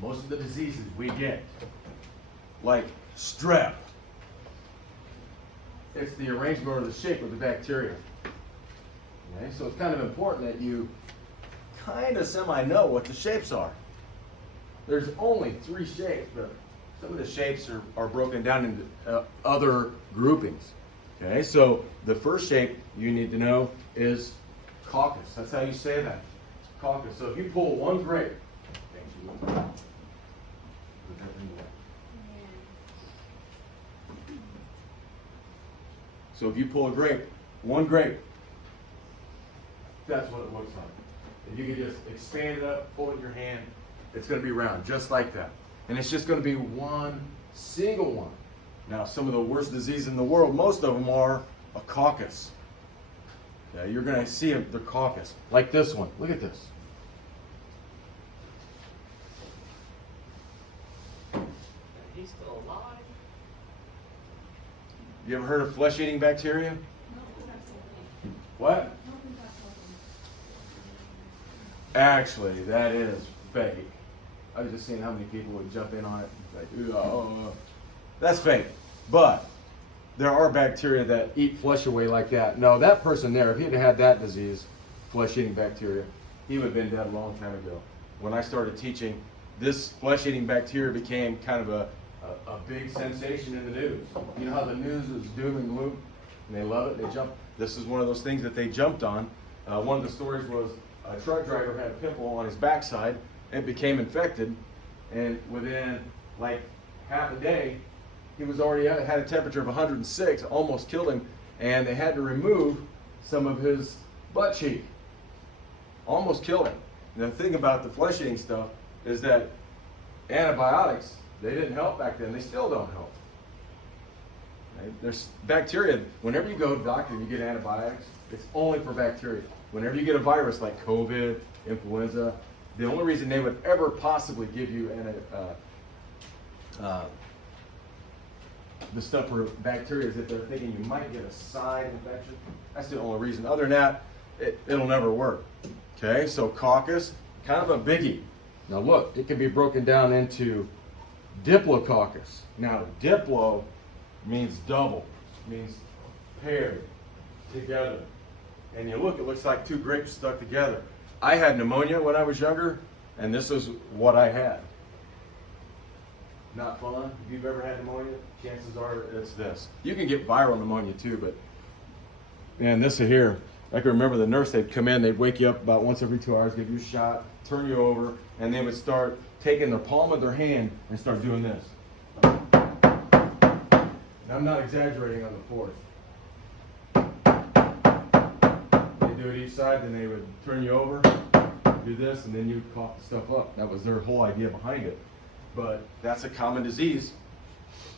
most of the diseases we get, like strep, it's the arrangement or the shape of the bacteria. Okay, so it's kind of important that you kind of semi-know what the shapes are. There's only 3 shapes, but some of the shapes are broken down into other groupings. Okay, so the first shape you need to know is coccus. That's how you say that, coccus. So if you pull one grape, so if you pull a grape, one grape, that's what it looks like. If you can just expand it up, pull it in your hand, it's going to be round, just like that. And it's just going to be one single one. Now, some of the worst diseases in the world, most of them are a coccus. Okay, you're going to see the coccus, like this one. Look at this. He's still alive. You ever heard of flesh-eating bacteria? What? Actually, that is fake. I was just seeing how many people would jump in on it. Like, that's fake. But there are bacteria that eat flesh away like that. No, that person there, if he had had that disease, flesh-eating bacteria, he would have been dead a long time ago. When I started teaching, this flesh-eating bacteria became kind of a big sensation in the news. You know how the news is doom and gloom, and they love it. They jump. This is one of those things that they jumped on. One of the stories was a truck driver had a pimple on his backside. It became infected, and within like half a day, he was already had a temperature of 106, almost killed him, and they had to remove some of his butt cheek. Almost killed him. And the thing about the flesh-eating stuff is that antibiotics, they didn't help back then. They still don't help. Right? There's bacteria. Whenever you go to the doctor and you get antibiotics, it's only for bacteria. Whenever you get a virus like COVID, influenza, the only reason they would ever possibly give you the stuff for bacteria is if they're thinking you might get a side infection. That's the only reason. Other than that, it'll never work. Okay, so coccus, kind of a biggie. Now look, it can be broken down into diplococcus. Now diplo means double, means paired together. And you look, it looks like 2 grapes stuck together. I had pneumonia when I was younger, and this is what I had. Not fun. If you've ever had pneumonia, chances are it's this. You can get viral pneumonia too, but man, this here, I can remember the nurse, they'd come in, they'd wake you up about once every 2 hours, give you a shot, turn you over, and they would start taking the palm of their hand and start doing this. And I'm not exaggerating on the force. They do it each side, then they would turn you over, do this, and then you'd cough the stuff up. That was their whole idea behind it. But that's a common disease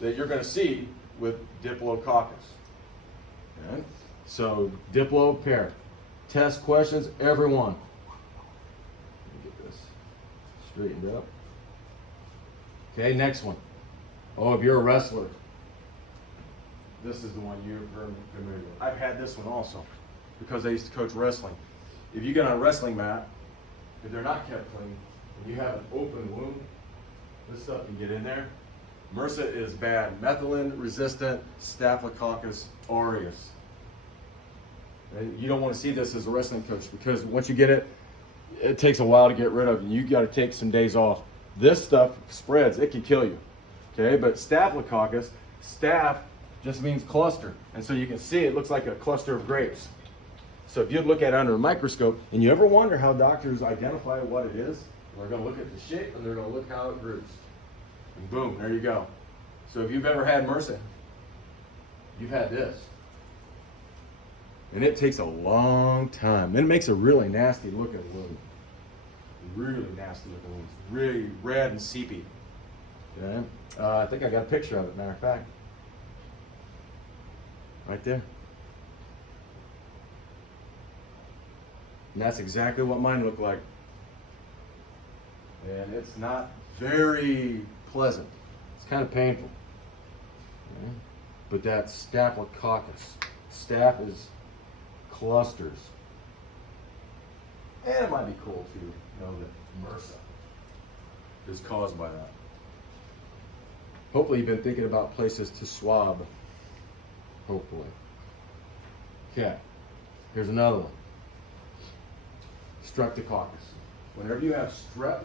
that you're going to see with diplococcus. Okay? So, diplo pair. Test questions, everyone. Let me get this straightened up. Okay, next one. Oh, if you're a wrestler, this is the one you're familiar with. I've had this one also because I used to coach wrestling. If you get on a wrestling mat, if they're not kept clean, and you have an open wound, this stuff can get in there. MRSA is bad. Methicillin-resistant Staphylococcus aureus. And you don't want to see this as a wrestling coach because once you get it, it takes a while to get rid of. You got to take some days off. This stuff spreads. It can kill you. Okay, but Staphylococcus, staph just means cluster. And so you can see it looks like a cluster of grapes. So if you look at it under a microscope, and you ever wonder how doctors identify what it is, they're going to look at the shape and they're going to look how it groups. And boom, there you go. So if you've ever had MRSA, you've had this. And it takes a long time. And it makes a really nasty looking wound. Really nasty looking wound. Really red and seepy. Okay? I think I got a picture of it, matter of fact. Right there. And that's exactly what mine looked like. And it's not very pleasant. It's kind of painful. Okay? But that's Staphylococcus. Staph is clusters. And it might be cool to know that MRSA is caused by that. Hopefully you've been thinking about places to swab. Hopefully. Okay, here's another one. Streptococcus. Whenever you have strep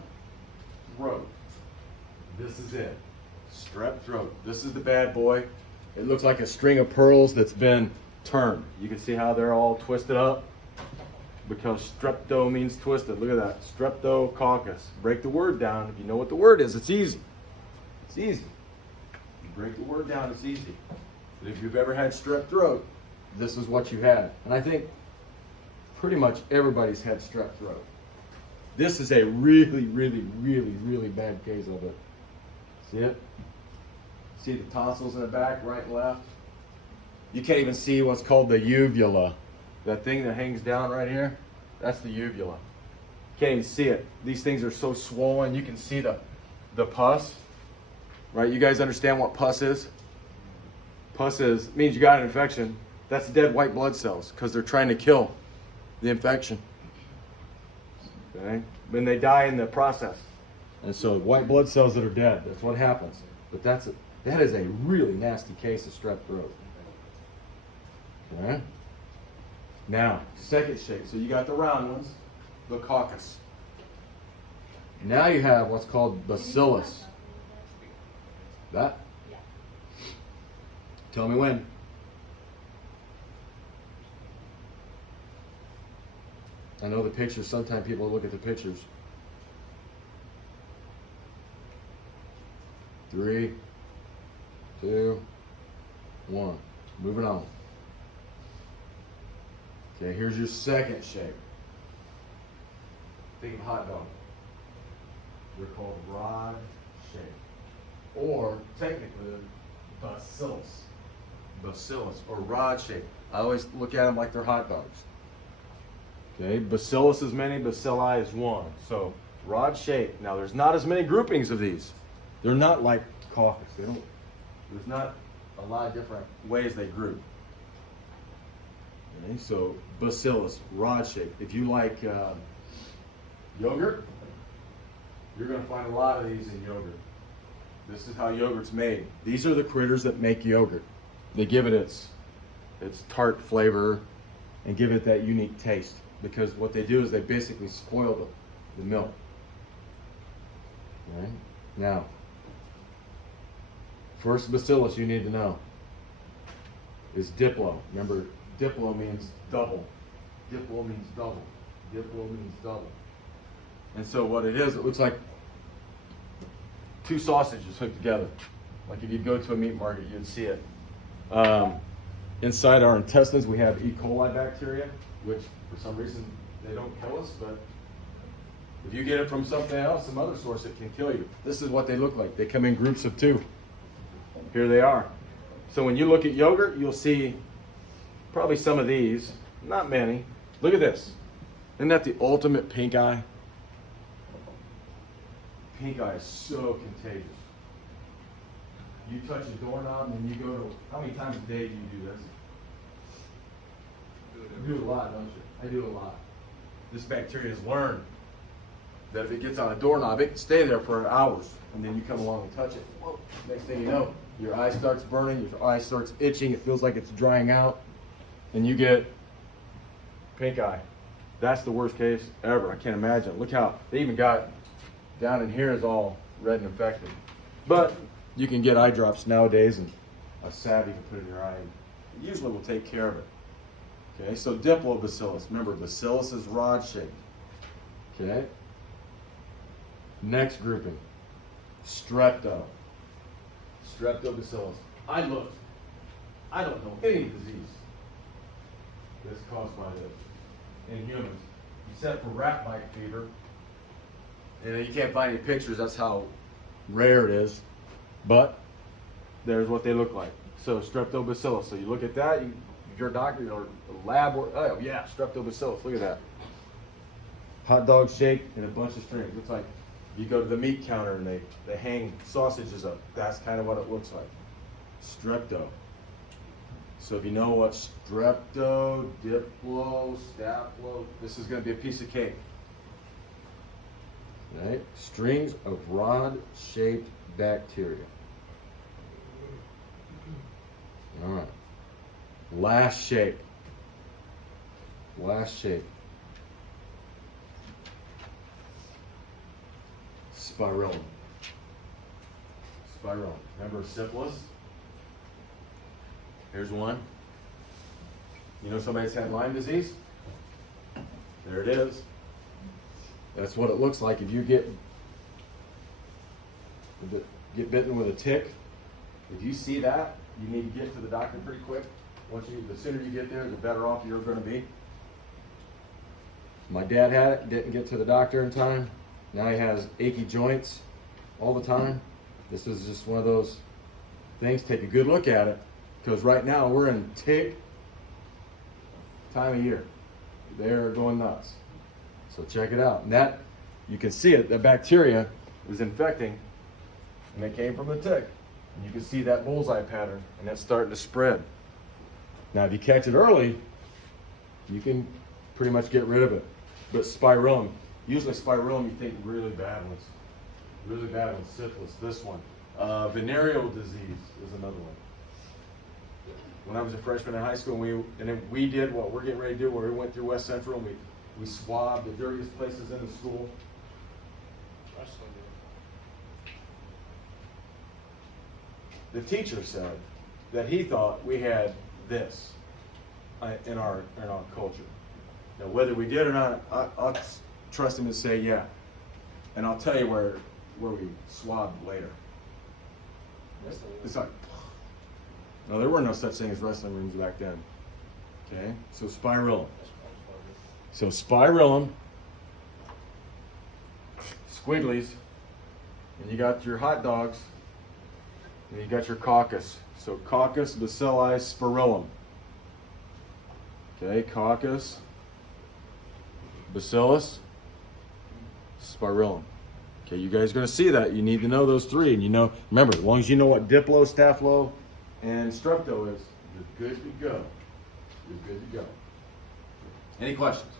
throat, this is it. Strep throat. This is the bad boy. It looks like a string of pearls that's been turned. You can see how they're all twisted up because strepto means twisted. Look at that. Streptococcus. Break the word down. If you know what the word is, it's easy. It's easy. You break the word down, it's easy. But if you've ever had strep throat, this is what you had. And I think pretty much everybody's had strep throat. This is a really, really, really, really bad case of it. See it? See the tonsils in the back, right and left? You can't even see what's called the uvula. That thing that hangs down right here, that's the uvula. Can't even see it. These things are so swollen. You can see the pus, right? You guys understand what pus is? Pus means you got an infection. That's dead white blood cells because they're trying to kill the infection. Okay? When they die in the process. And so white blood cells that are dead, that's what happens. But that is a really nasty case of strep throat. Okay? Now, second shape. So you got the round ones, the coccus. Now you have what's called bacillus. That? Yeah. Tell me when. I know the pictures, sometimes people look at the pictures. 3, 2, 1. Moving on. Okay, here's your second shape. Think of hot dog. They're called rod shape. Or technically, bacillus. Bacillus, or rod shape. I always look at them like they're hot dogs. Okay, bacillus is many, bacilli is one. So, rod shape. Now, there's not as many groupings of these. They're not like coccus. There's not a lot of different ways they group. Okay, so bacillus, rod shape. If you like yogurt, you're going to find a lot of these in yogurt. This is how yogurt's made. These are the critters that make yogurt. They give it its tart flavor and give it that unique taste. Because what they do is they basically spoil the milk. Okay? Now, first bacillus you need to know is diplo. Remember, diplo means double. Diplo means double. Diplo means double. And so what it is, it looks like two sausages hooked together. Like if you go to a meat market, you'd see it. Inside our intestines, we have E. coli bacteria, which for some reason they don't kill us, but if you get it from something else, some other source, it can kill you. This is what they look like. They come in groups of 2. Here they are. So when you look at yogurt, you'll see probably some of these, not many. Look at this. Isn't that the ultimate pink eye? Pink eye is so contagious. You touch a doorknob and you go to, how many times a day do you do this? You do it a lot, don't you? I do it a lot. This bacteria has learned that if it gets on a doorknob, it can stay there for hours. And then you come along and touch it. Whoa. Next thing you know, your eye starts burning, your eye starts itching, it feels like it's drying out, and you get pink eye. That's the worst case ever. I can't imagine. Look how they even got down in here is all red and infected. But you can get eye drops nowadays and a salve you can put in your eye. It usually will take care of it. Okay, so diplobacillus. Remember, bacillus is rod shaped. Okay. Next grouping, strepto. Streptobacillus. I don't know any disease that's caused by this in humans, except for rat bite fever. And you can't find any pictures, that's how rare it is. But there's what they look like. So streptobacillus. So you look at that, your doctor or a lab, oh yeah, streptobacillus, look at that. Hot dog shaped and a bunch of strings. Looks like you go to the meat counter and they hang sausages up. That's kind of what it looks like. Strepto. So if you know what strepto, diplo, staplo, this is going to be a piece of cake. Right? Strings of rod-shaped bacteria. All right. Last shape. Last shape. Spirillum. Spirillum. Remember syphilis? Here's one. You know somebody's had Lyme disease? There it is. That's what it looks like if you get bitten with a tick. If you see that, you need to get to the doctor pretty quick. The sooner you get there, the better off you're going to be. My dad had it, didn't get to the doctor in time. Now he has achy joints all the time. This is just one of those things. Take a good look at it, because right now we're in tick time of year. They're going nuts. So check it out. And that, you can see it, the bacteria is infecting, and it came from the tick. And you can see that bullseye pattern, and that's starting to spread. Now, if you catch it early, you can pretty much get rid of it. But spirillum, usually spirillum you think really bad ones. Really bad ones, syphilis, this one. Venereal disease is another one. When I was a freshman in high school, we did what we're getting ready to do, where we went through West Central and we swabbed the dirtiest places in the school. The teacher said that he thought we had this in our culture. Now, whether we did or not, I'll trust him to say yeah. And I'll tell you where we swabbed later. It's like, no, there were no such thing as wrestling rooms back then. Okay, so spirillum. So spirillum, squigglies, and you got your hot dogs, and you got your coccus. So Coccus, Bacillus, Spirillum. Okay, Coccus, Bacillus, Spirillum. Okay, you guys are going to see that. You need to know those three. And you know, remember, as long as you know what Diplo, Staphylo, and Strepto is, you're good to go. You're good to go. Any questions?